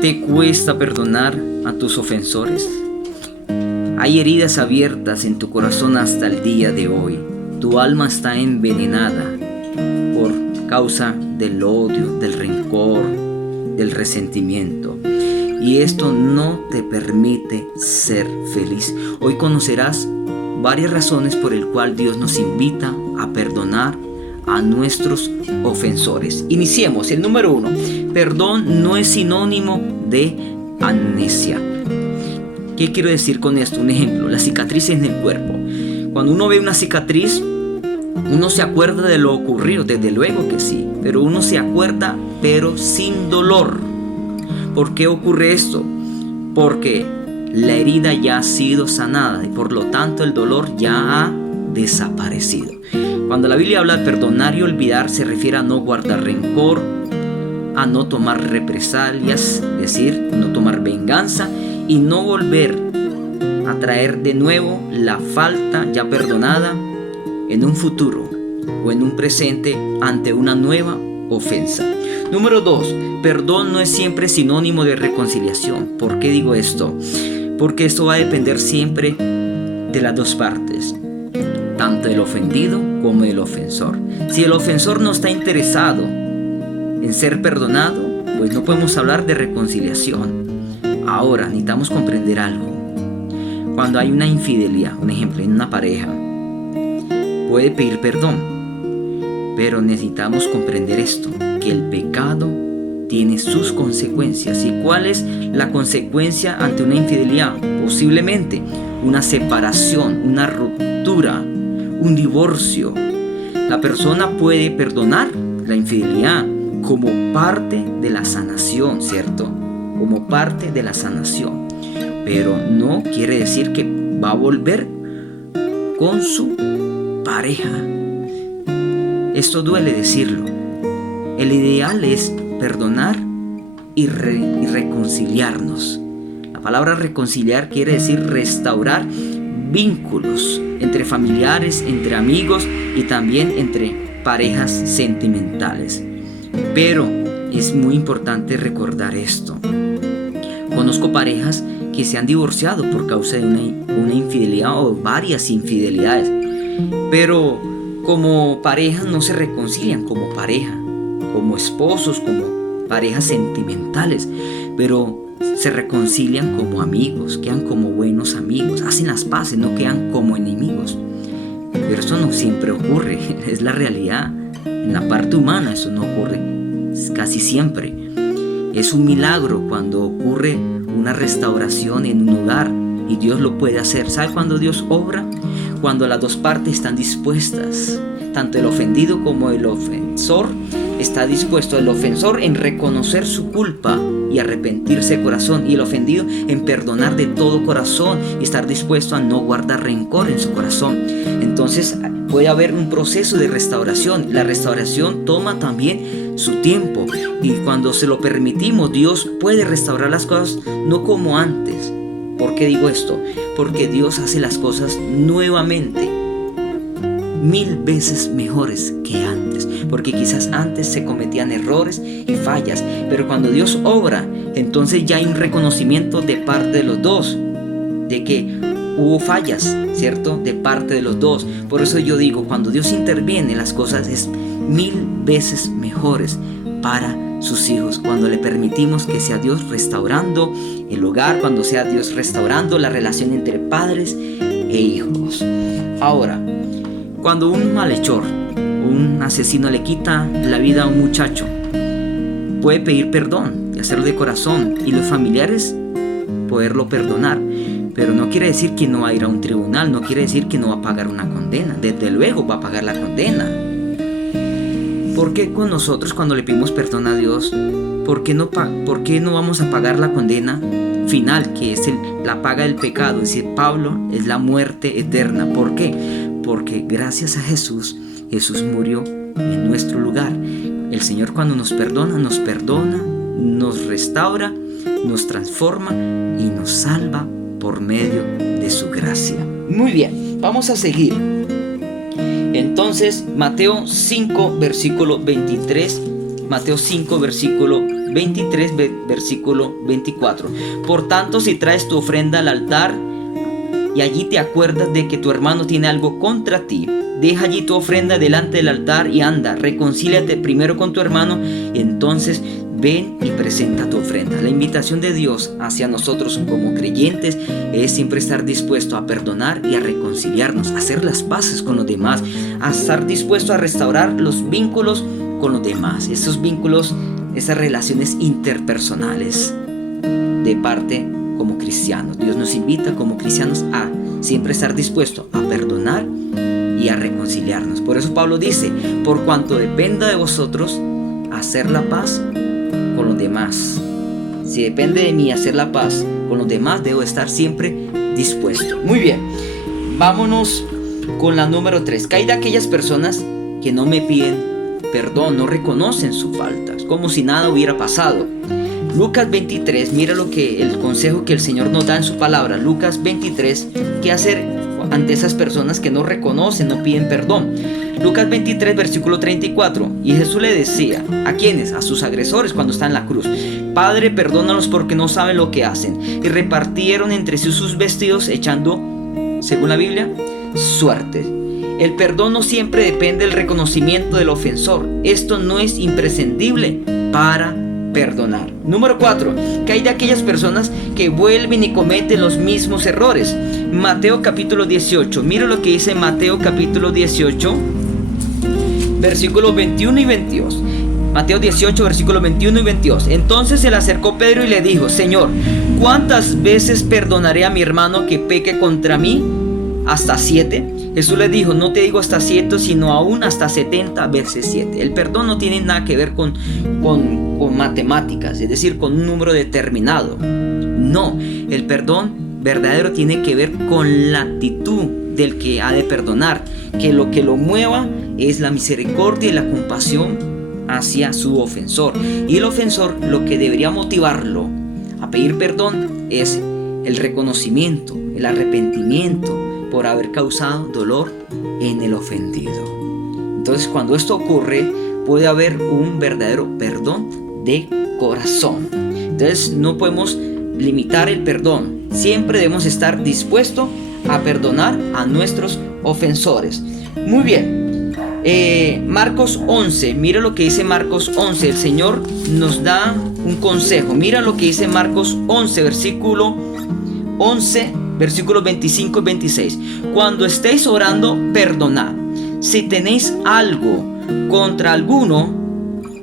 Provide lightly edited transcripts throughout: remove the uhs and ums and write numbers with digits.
¿Te cuesta perdonar a tus ofensores? Hay heridas abiertas en tu corazón hasta el día de hoy. Tu alma está envenenada por causa del odio, del rencor, del resentimiento. Y esto no te permite ser feliz. Hoy conocerás varias razones por el cual Dios nos invita a perdonar a nuestros ofensores. Iniciemos. El número 1. Perdón no es sinónimo de amnesia. ¿Qué quiero decir con esto? Un ejemplo, las cicatrices en el cuerpo. Cuando uno ve una cicatriz, uno se acuerda de lo ocurrido, desde luego que sí, pero uno se acuerda, pero sin dolor. ¿Por qué ocurre esto? Porque la herida ya ha sido sanada y por lo tanto el dolor ya ha desaparecido. Cuando la Biblia habla de perdonar y olvidar, se refiere a no guardar rencor, a no tomar represalias, es decir, no tomar venganza y no volver a traer de nuevo la falta ya perdonada en un futuro o en un presente ante una nueva ofensa. Número 2. Perdón no es siempre sinónimo de reconciliación. ¿Por qué digo esto? Porque esto va a depender siempre de las dos partes, tanto del ofendido como del ofensor. Si el ofensor no está interesado en ser perdonado, pues no podemos hablar de reconciliación. Ahora, necesitamos comprender algo. Cuando hay una infidelidad, un ejemplo, en una pareja, puede pedir perdón, pero necesitamos comprender esto, que el pecado tiene sus consecuencias. ¿Y cuál es la consecuencia ante una infidelidad? Posiblemente una separación, una ruptura, un divorcio. La persona puede perdonar la infidelidad como parte de la sanación, ¿cierto? Como parte de la sanación. Pero no quiere decir que va a volver con su pareja. Esto duele decirlo. El ideal es perdonar y reconciliarnos. La palabra reconciliar quiere decir restaurar vínculos entre familiares, entre amigos y también entre parejas sentimentales. Pero es muy importante recordar esto. Conozco parejas que se han divorciado por causa de una infidelidad o varias infidelidades, pero como parejas no se reconcilian como pareja, como esposos, como parejas sentimentales, pero se reconcilian como amigos, quedan como buenos amigos, hacen las paces, no quedan como enemigos. Pero eso no siempre ocurre, es la realidad. En la parte humana eso no ocurre casi siempre. Es un milagro cuando ocurre una restauración en un hogar y Dios lo puede hacer. ¿Sabe cuándo Dios obra? Cuando las dos partes están dispuestas, tanto el ofendido como el ofensor está dispuesto, el ofensor en reconocer su culpa y arrepentirse de corazón, y el ofendido en perdonar de todo corazón y estar dispuesto a no guardar rencor en su corazón. Entonces puede haber un proceso de restauración. La restauración toma también su tiempo, y cuando se lo permitimos, Dios puede restaurar las cosas no como antes. ¿Por qué digo esto? Porque Dios hace las cosas nuevamente 1000 veces mejores que antes, porque quizás antes se cometían errores y fallas, pero cuando Dios obra, entonces ya hay un reconocimiento de parte de los dos, de que hubo fallas, ¿cierto? De parte de los dos. Por eso yo digo, cuando Dios interviene, las cosas es 1000 veces mejores para sus hijos, cuando le permitimos que sea Dios restaurando el hogar, cuando sea Dios restaurando la relación entre padres e hijos. Ahora, cuando un malhechor, un asesino le quita la vida a un muchacho, puede pedir perdón y hacerlo de corazón, y los familiares poderlo perdonar, pero no quiere decir que no va a ir a un tribunal, no quiere decir que no va a pagar una condena. Desde luego va a pagar la condena. ¿Por qué con nosotros, cuando le pedimos perdón a Dios, por qué no vamos a pagar la condena final, que es la paga del pecado? Es decir, Pablo, es la muerte eterna. ¿Por qué? Porque gracias a Jesús murió en nuestro lugar. El Señor, cuando nos perdona, nos restaura, nos transforma y nos salva por medio de su gracia. Muy bien, vamos a seguir. Entonces, Mateo 5, versículo 23 Mateo 5, versículo 23, versículo 24. Por tanto, si traes tu ofrenda al altar y allí te acuerdas de que tu hermano tiene algo contra ti, deja allí tu ofrenda delante del altar y anda, reconcíliate primero con tu hermano, y entonces ven y presenta tu ofrenda. La invitación de Dios hacia nosotros como creyentes es siempre estar dispuesto a perdonar y a reconciliarnos, a hacer las paces con los demás, a estar dispuesto a restaurar los vínculos con los demás, esos vínculos, esas relaciones interpersonales de parte como cristianos. Dios nos invita como cristianos a siempre estar dispuesto a perdonar y a reconciliarnos. Por eso Pablo dice: por cuanto dependa de vosotros hacer la paz con los demás. Si depende de mí hacer la paz con los demás, debo estar siempre dispuesto. Muy bien, vámonos con la número 3. Que hay de aquellas personas que no me piden perdón, no reconocen sus faltas, como si nada hubiera pasado. Lucas 23, mira el consejo que el Señor nos da en su palabra. Lucas 23, ¿qué hacer ante esas personas que no reconocen, no piden perdón? Lucas 23, versículo 34. Y Jesús le decía, ¿a quiénes? A sus agresores cuando está en la cruz: Padre, perdónalos porque no saben lo que hacen. Y repartieron entre sí sus vestidos, echando, según la Biblia, suertes. El perdón no siempre depende del reconocimiento del ofensor. Esto no es imprescindible para perdonar. Número 4. Que hay de aquellas personas que vuelven y cometen los mismos errores. Mateo capítulo 18. Mira lo que dice Mateo capítulo 18, versículos 21 y 22. Mateo 18, versículos 21 y 22. Entonces se le acercó Pedro y le dijo: Señor, ¿cuántas veces perdonaré a mi hermano que peque contra mí? ¿Hasta 7? Jesús le dijo: no te digo hasta 7, sino aún hasta 70 veces 7. El perdón no tiene nada que ver con matemáticas, es decir, con un número determinado. No, el perdón verdadero tiene que ver con la actitud del que ha de perdonar, que lo mueva es la misericordia y la compasión hacia su ofensor. Y el ofensor, lo que debería motivarlo a pedir perdón es el reconocimiento, el arrepentimiento por haber causado dolor en el ofendido. Entonces, cuando esto ocurre, puede haber un verdadero perdón de corazón. Entonces, no podemos limitar el perdón. Siempre debemos estar dispuestos a perdonar a nuestros ofensores. Muy bien. Marcos 11. Mira lo que dice Marcos 11. El Señor nos da un consejo. Mira lo que dice Marcos 11, versículo 11, versículos 25 y 26. Cuando estéis orando, perdonad si tenéis algo contra alguno,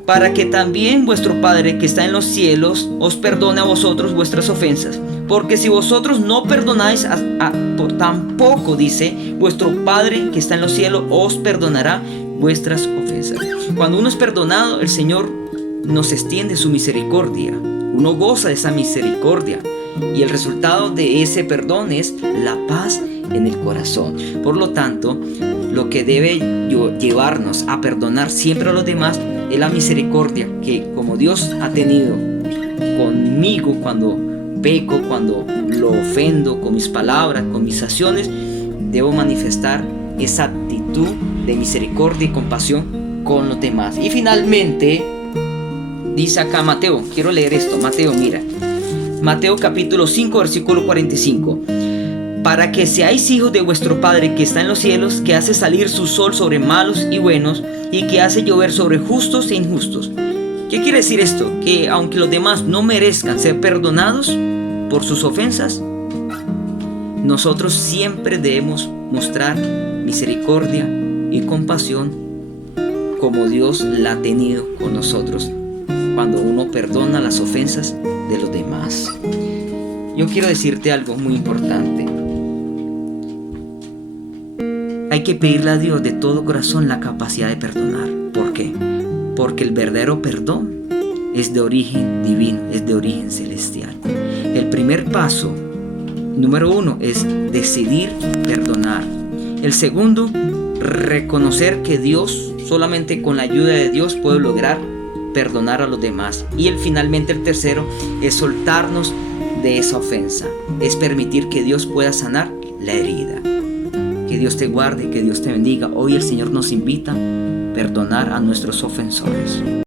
para que también vuestro Padre que está en los cielos os perdone a vosotros vuestras ofensas. Porque si vosotros no perdonáis, tampoco, dice, vuestro Padre que está en los cielos os perdonará vuestras ofensas. Cuando uno es perdonado, el Señor nos extiende su misericordia. Uno goza de esa misericordia. Y el resultado de ese perdón es la paz en el corazón. Por lo tanto, lo que debe llevarnos a perdonar siempre a los demás es la misericordia que, como Dios ha tenido conmigo cuando peco, cuando lo ofendo con mis palabras, con mis acciones, debo manifestar esa actitud de misericordia y compasión con los demás. Y finalmente, dice acá Mateo, quiero leer esto, Mateo, mira. Mateo capítulo 5, versículo 45. Para que seáis hijos de vuestro Padre que está en los cielos, que hace salir su sol sobre malos y buenos, y que hace llover sobre justos e injustos. ¿Qué quiere decir esto? Que aunque los demás no merezcan ser perdonados por sus ofensas, nosotros siempre debemos mostrar misericordia y compasión como Dios la ha tenido con nosotros cuando uno perdona las ofensas de los demás. Yo quiero decirte algo muy importante. Hay que pedirle a Dios de todo corazón la capacidad de perdonar. ¿Por qué? Porque el verdadero perdón es de origen divino, es de origen celestial. El primer paso, número 1, es decidir perdonar. El segundo, reconocer que Dios, solamente con la ayuda de Dios puede lograr perdonar a los demás. Y finalmente el tercero es soltarnos de esa ofensa, es permitir que Dios pueda sanar la herida. Que Dios te guarde, que Dios te bendiga. Hoy el Señor nos invita a perdonar a nuestros ofensores.